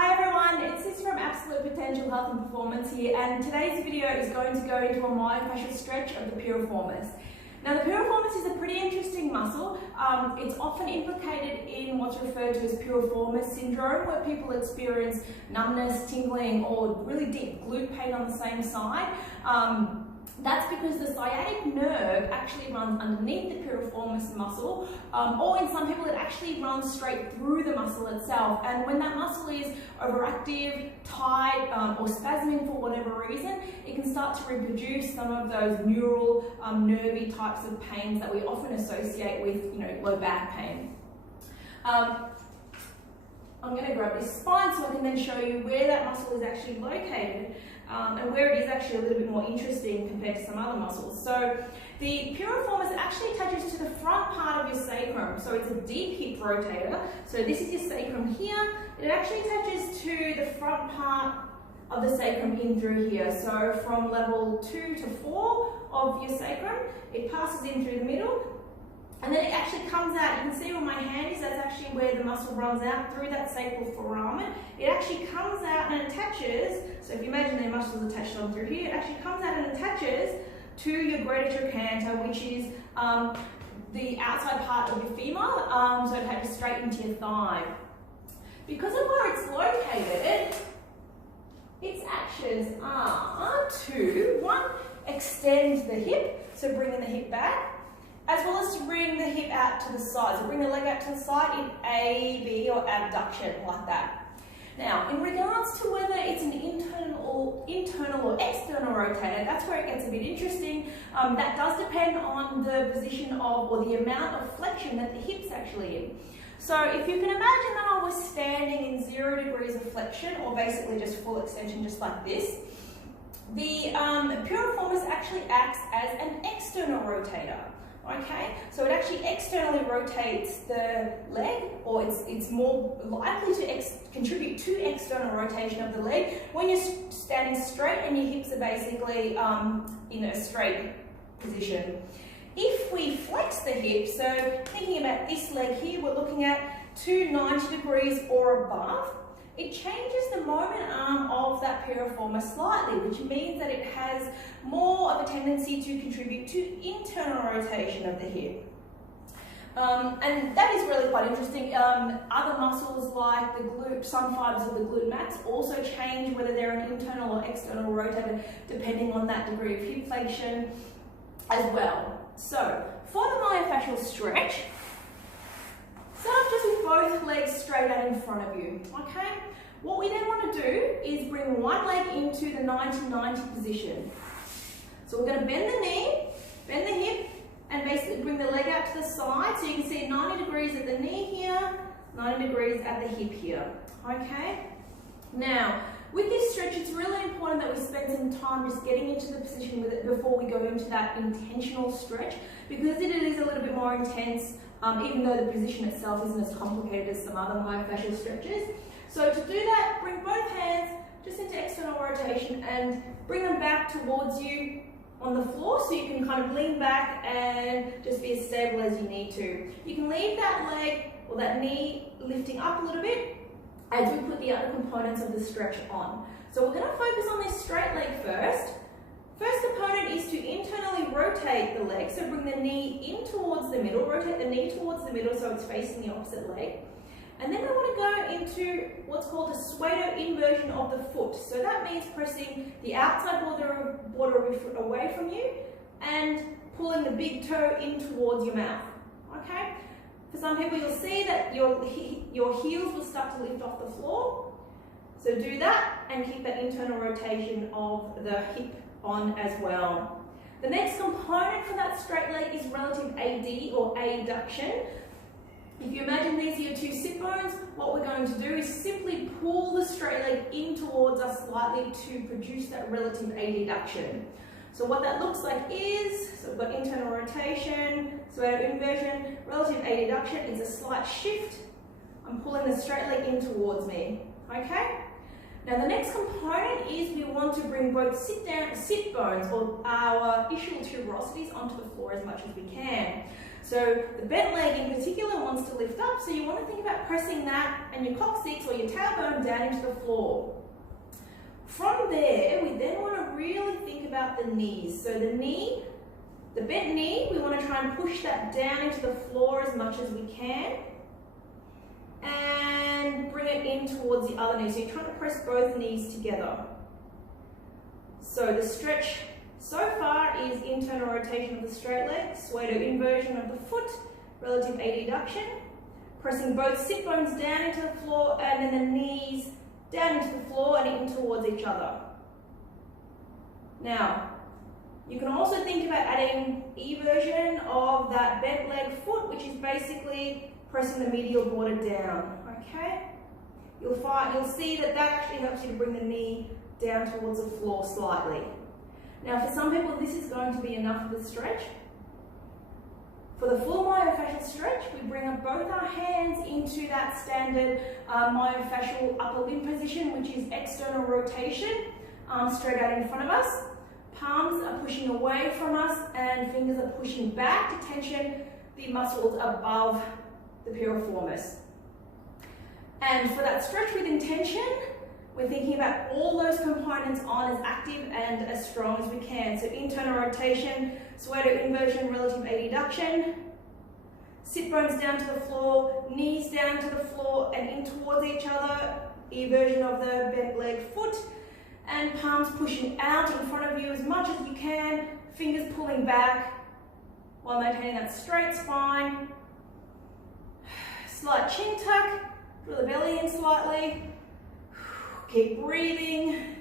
Hi everyone, it's Sis from Absolute Potential Health and Performance here, and today's video is going to go into a myofascial stretch of the piriformis. Now the piriformis is a pretty interesting muscle. It's often implicated in what's referred to as piriformis syndrome, where people experience numbness, tingling, or really deep glute pain on the same side. That's because the sciatic nerve actually runs underneath the piriformis muscle, or in some people it actually runs straight through the muscle itself. And when that muscle is overactive, tight, or spasming for whatever reason, it can start to reproduce some of those neural, nervy types of pains that we often associate with, low back pain. I'm going to grab this spine so I can then show you where that muscle is actually located. And where it is actually a little bit more interesting compared to some other muscles. So the piriformis actually attaches to the front part of your sacrum. So it's a deep hip rotator. So this is your sacrum here. It actually attaches to the front part of the sacrum in through here. So from level 2 to 4 of your sacrum, it passes in through the middle. And then it actually comes out. You can see where my hand is, that's actually where the muscle runs out through that sacral foramen. It actually comes out and attaches, so if you imagine their muscles attached on through here, it actually comes out and attaches to your greater trochanter, which is the outside part of your femur, so it attaches straight into your thigh. Because of where it's located, its actions are to, one, extend the hip, so bringing the hip back, as well as to bring the hip out to the side. So bring the leg out to the side in A, B, or abduction, like that. Now, in regards to whether it's an internal or external rotator, that's where it gets a bit interesting. That does depend on the position of, or the amount of flexion that the hip's actually in. So if you can imagine that I was standing in 0 degrees of flexion, or basically just full extension, just like this, the piriformis actually acts as an external rotator. Okay, so it actually externally rotates the leg, or it's more likely to contribute to external rotation of the leg when you're standing straight and your hips are basically in a straight position. If we flex the hip, so thinking about this leg here, we're looking at 90 degrees or above, it changes the moment arm of that piriformis slightly, which means that it has more of a tendency to contribute to internal rotation of the hip. And that is really quite interesting. Other muscles like the glute, some fibers of the glute max also change whether they're an internal or external rotator depending on that degree of hip flexion as well. So for the myofascial stretch, start just with both legs straight out in front of you, okay? What we then want to do is bring one leg into the 90-90 position. So we're going to bend the knee, bend the hip, and basically bring the leg out to the side. So you can see 90 degrees at the knee here, 90 degrees at the hip here, okay? Now, with this stretch, it's really important that we spend some time just getting into the position with it before we go into that intentional stretch, because it is a little bit more intense, even though the position itself isn't as complicated as some other myofascial stretches. So to do that, bring both hands just into external rotation and bring them back towards you on the floor so you can kind of lean back and just be as stable as you need to. You can leave that leg or that knee lifting up a little bit as we put the other components of the stretch on. So we're going to focus on this straight leg first. First component is to internally rotate the leg, so bring the knee in towards the middle, rotate the knee towards the middle so it's facing the opposite leg. And then we want to go into what's called a pseudo inversion of the foot. So that means pressing the outside border of your foot away from you and pulling the big toe in towards your mouth, okay? For some people you'll see that your heels will start to lift off the floor. So do that and keep that internal rotation of the hip on as well. The next component for that straight leg is relative AD or abduction. If you imagine these are your two sit bones, what we're going to do is simply pull the straight leg in towards us slightly to produce that relative adduction. So what that looks like is, so we've got internal rotation, pseudo inversion, relative adduction is a slight shift. I'm pulling the straight leg in towards me, okay? Now the next component is we want to bring both sit bones or our ischial tuberosities onto the floor as much as we can. So the bent leg in particular wants to lift up, so you want to to think about pressing that and your coccyx or your tailbone down into the floor. From there, we then want to really think about the knees. So the knee, the bent knee, we want to try and push that down into the floor as much as we can. And bring it in towards the other knee. So you're trying to press both knees together. So the stretch so far is internal rotation of the straight leg, pseudo inversion of the foot, relative abduction, pressing both sit bones down into the floor and then the knees down into the floor and in towards each other. Now, you can also think about adding eversion of that bent leg foot, which is basically pressing the medial border down, okay? You'll see that actually helps you to bring the knee down towards the floor slightly. Now, for some people, this is going to be enough of a stretch. For the full myofascial stretch, we bring up both our hands into that standard myofascial upper limb position, which is external rotation, arms straight out in front of us. Palms are pushing away from us and fingers are pushing back to tension the muscles above the piriformis. And for that stretch with intention, we're thinking about all those components on as active and as strong as we can. So internal rotation, pseudo inversion, relative abduction, sit bones down to the floor, knees down to the floor and in towards each other, eversion of the bent leg foot, and palms pushing out in front of you as much as you can, fingers pulling back while maintaining that straight spine. Slight chin tuck, draw the belly in slightly. Keep breathing.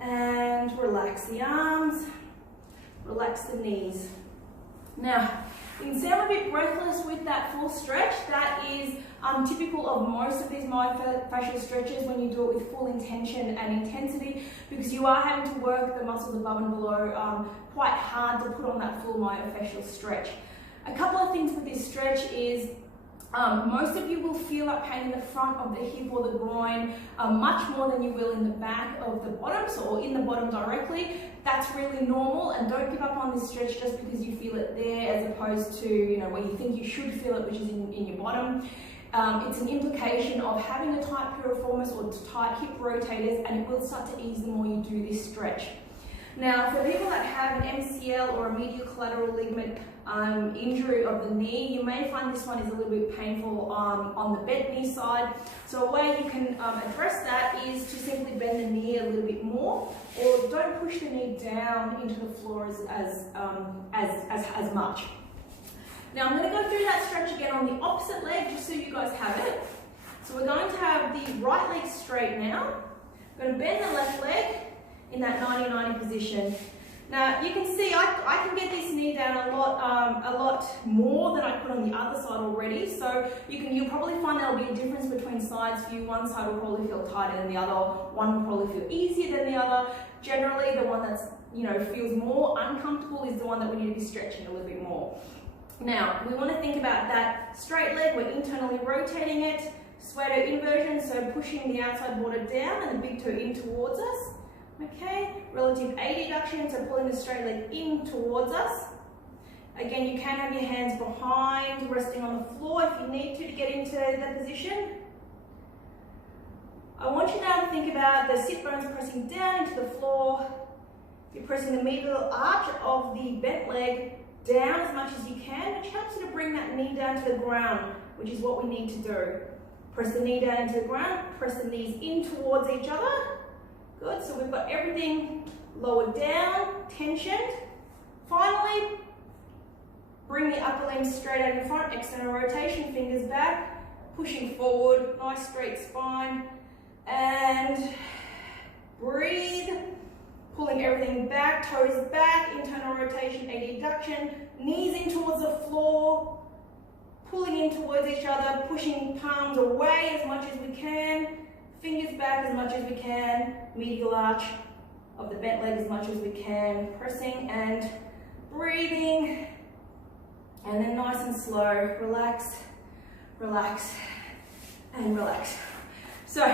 And relax the arms, relax the knees. Now, you can sound a bit breathless with that full stretch. That is typical of most of these myofascial stretches when you do it with full intention and intensity, because you are having to work the muscles above and below quite hard to put on that full myofascial stretch. A couple of things with this stretch is most of you will feel that pain in the front of the hip or the groin much more than you will in the back of the bottom, or in the bottom directly. That's really normal, and don't give up on this stretch just because you feel it there as opposed to where you think you should feel it, which is in your bottom. It's an implication of having a tight piriformis or tight hip rotators, and it will start to ease the more you do this stretch. Now, for people that have an MCL or a medial collateral ligament injury of the knee, you may find this one is a little bit painful on the bent knee side. So a way you can address that is to simply bend the knee a little bit more, or don't push the knee down into the floor as much. Now I'm going to go through that stretch again on the opposite leg just so you guys have it. So we're going to have the right leg straight now. I'm going to bend the left leg in that 90-90 position. Now you can see I can get this knee down a lot more than I could on the other side already. So you'll probably find there'll be a difference between sides for you. One side will probably feel tighter than the other. One will probably feel easier than the other. Generally, the one that's feels more uncomfortable is the one that we need to be stretching a little bit more. Now we want to think about that straight leg. We're internally rotating it. Pseudo inversion, so pushing the outside border down and the big toe in towards us. Okay, relative abduction, so pulling the straight leg in towards us. Again, you can have your hands behind, resting on the floor if you need to get into that position. I want you now to think about the sit bones pressing down into the floor. You're pressing the medial arch of the bent leg down as much as you can, which helps you to bring that knee down to the ground, which is what we need to do. Press the knee down into the ground, press the knees in towards each other. Good, so we've got everything lowered down, tensioned. Finally, bring the upper limb straight out in front, external rotation, fingers back, pushing forward, nice straight spine, and breathe, pulling everything back, toes back, internal rotation, abduction, knees in towards the floor, pulling in towards each other, pushing palms away as much as we can, fingers back as much as we can, medial arch of the bent leg as much as we can, pressing and breathing, and then nice and slow, relax, relax, and relax. So,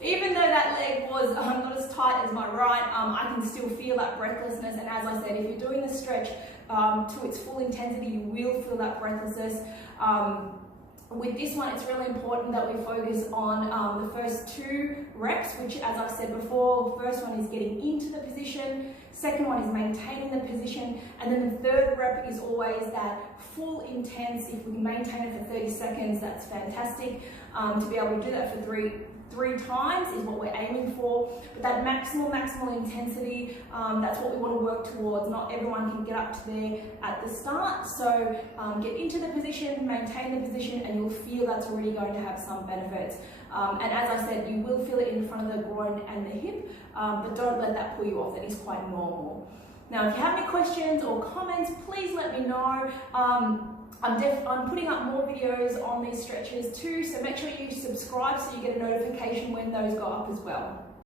even though that leg was not as tight as my right, I can still feel that breathlessness, and as I said, if you're doing the stretch to its full intensity, you will feel that breathlessness. With this one, it's really important that we focus on the first 2 reps, which, as I've said before, the first one is getting into the position, second one is maintaining the position, and then the 3rd rep is always that full intense. If we can maintain it for 30 seconds, that's fantastic. To be able to do that for three times is what we're aiming for, but that maximal intensity, that's what we want to work towards. Not everyone can get up to there at the start, so get into the position, maintain the position, and you'll feel that's already going to have some benefits. And as I said, you will feel it in front of the groin and the hip, but don't let that pull you off. That is quite normal. Now, if you have any questions or comments, please let me know. I'm putting up more videos on these stretches too, so make sure you subscribe so you get a notification when those go up as well.